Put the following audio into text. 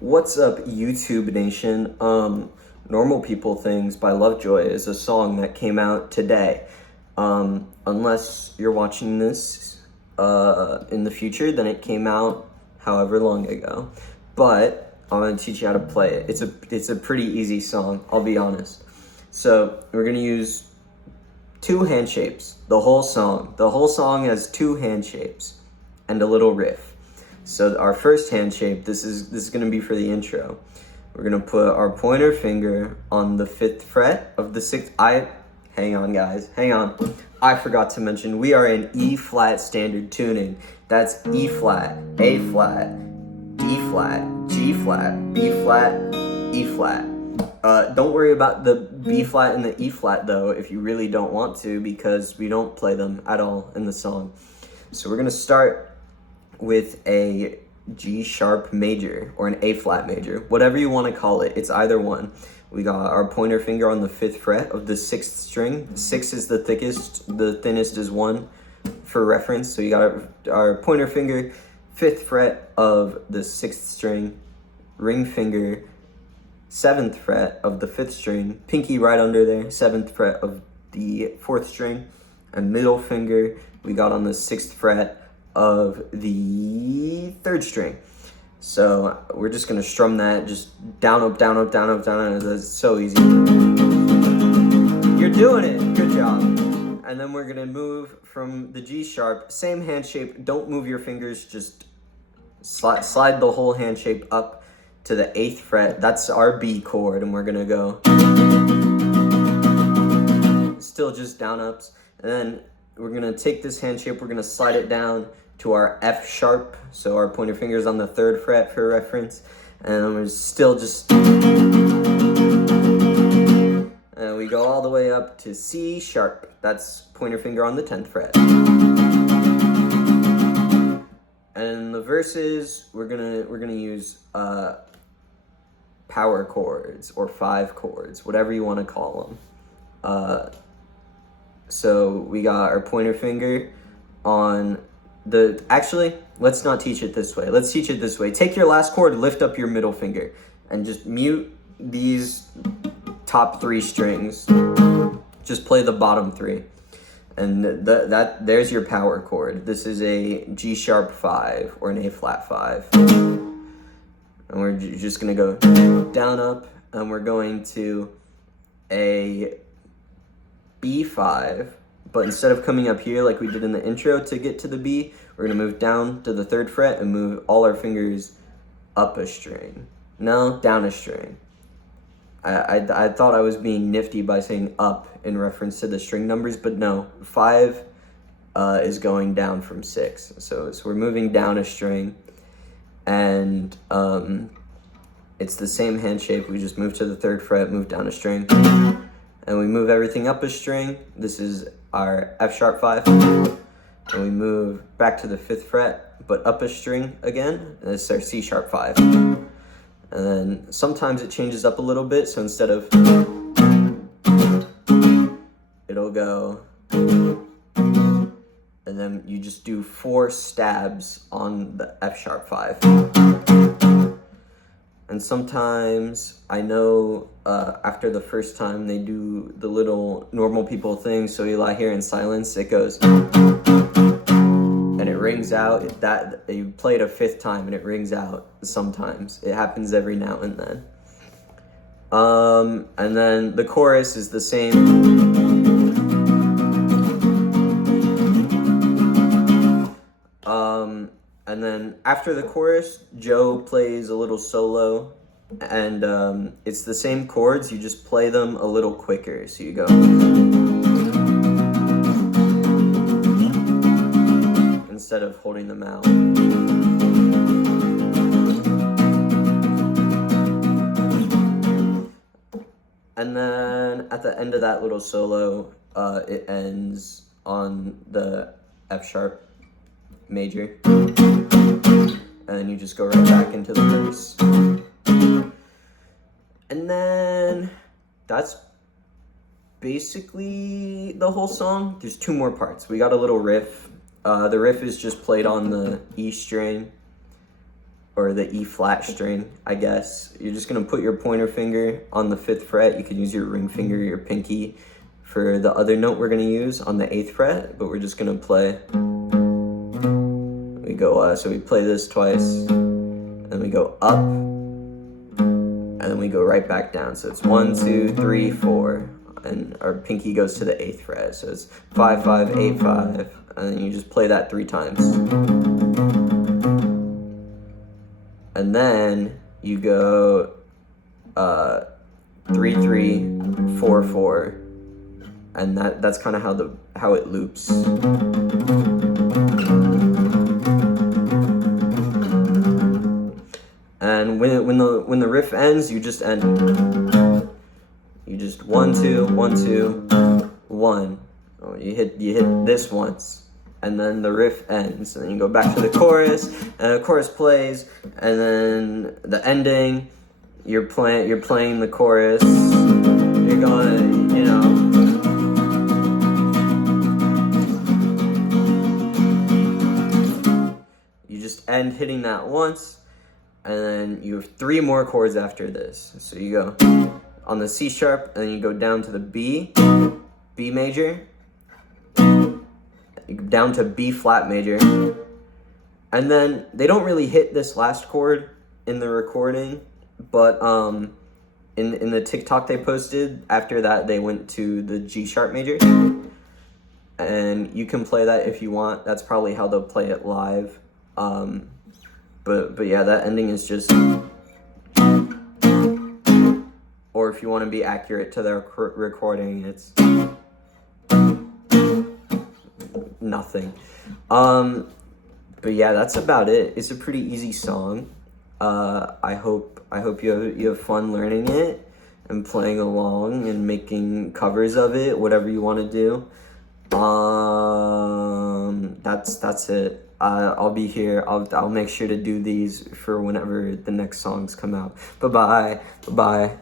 What's up, YouTube Nation? Normal People Things by Lovejoy is a song that came out today. Unless you're watching this in the future, then it came out however long ago. But I'm gonna teach you how to play it. It's a pretty easy song, I'll be honest. So we're gonna use two hand shapes, the whole song. The whole song has two hand shapes and a little riff. So our first hand shape, this is gonna be for the intro. We're gonna put our pointer finger on the 5th fret of the 6th. Hang on guys, hang on. I forgot to mention, we are in E flat standard tuning. That's E flat, A flat, D flat, G flat, B flat, E flat. Don't worry about the B flat and the E flat though, if you really don't want to, because we don't play them at all in the song. So we're gonna start with a G sharp major or an A flat major, whatever you want to call it. It's either one. We got our pointer finger on the 5th fret of the 6th string. 6 is the thickest, the thinnest is 1 for reference. So you got our pointer finger, 5th fret of the 6th string, ring finger, 7th fret of the 5th string, pinky right under there, 7th fret of the 4th string, and middle finger we got on the 6th fret of the 3rd string. So we're just gonna strum that just down, up, down, up, down, up, down, up. That's so easy. You're doing it, good job. And then we're gonna move from the G sharp, same hand shape, don't move your fingers, just slide the whole hand shape up to the 8th fret. That's our B chord, and we're gonna go still just down ups. And then we're gonna take this hand shape, we're gonna slide it down to our F sharp, so our pointer finger is on the 3rd fret for reference, and we're still just, and we go all the way up to C sharp. That's pointer finger on the 10th fret. And in the verses, we're gonna use power chords or 5 chords, whatever you want to call them. So we got our pointer finger on actually, let's not teach it this way. Let's teach it this way. Take your last chord, lift up your middle finger, and just mute these top 3 strings. Just play the bottom 3. And there's your power chord. This is a G sharp 5 or an A flat 5. And we're just gonna go down, up, and we're going to a B5, but instead of coming up here like we did in the intro to get to the B, we're gonna move down to the 3rd fret and move all our fingers up a string. No, down a string. I thought I was being nifty by saying up in reference to the string numbers, but no, 5 is going down from 6. So we're moving down a string, and it's the same hand shape. We just move to the 3rd fret, move down a string, and we move everything up a string. This is our F sharp 5, and we move back to the 5th fret, but up a string again, and this is our C sharp 5. And then sometimes it changes up a little bit, so instead of, it'll go, and then you just do 4 stabs on the F sharp 5. And sometimes, I know after the first time they do the little normal people thing, so you lie here in silence, it goes, and it rings out. That you play it a 5th time and it rings out sometimes. It happens every now and then. And then the chorus is the same. And then after the chorus, Joe plays a little solo, and it's the same chords, you just play them a little quicker. So you go, instead of holding them out. And then at the end of that little solo, it ends on the F sharp major, and then you just go right back into the verse. And then that's basically the whole song. There's 2 more parts. We got a little riff. The riff is just played on the E string, or the E flat string, I guess. You're just gonna put your pointer finger on the 5th fret. You could use your ring finger, your pinky, for the other note we're gonna use on the 8th fret, but we're just gonna play. We go, so we play this twice, then we go up, and then we go right back down. So it's 1, 2, 3, 4, and our pinky goes to the 8th fret. So it's 5, 5, 8, 5, and then you just play that 3 times. And then you go 3, 3, 4, 4, and that's kind of how it loops. And when the riff ends, you just end. You just 1, 2, 1, 2, 1. Oh, you hit this once, and then the riff ends, and then you go back to the chorus, and the chorus plays, and then the ending, you're playing the chorus. You're going, you know. You just end hitting that once, and then you have 3 more chords after this. So you go on the C sharp, and then you go down to the B major, down to B flat major, and then they don't really hit this last chord in the recording, but in the TikTok they posted, after that they went to the G sharp major, and you can play that if you want. That's probably how they'll play it live. But yeah, that ending is just, or if you want to be accurate to their recording, it's nothing. But yeah, that's about it. It's a pretty easy song. I hope you have fun learning it and playing along and making covers of it, whatever you want to do. That's it. I'll be here. I'll make sure to do these for whenever the next songs come out. Bye bye.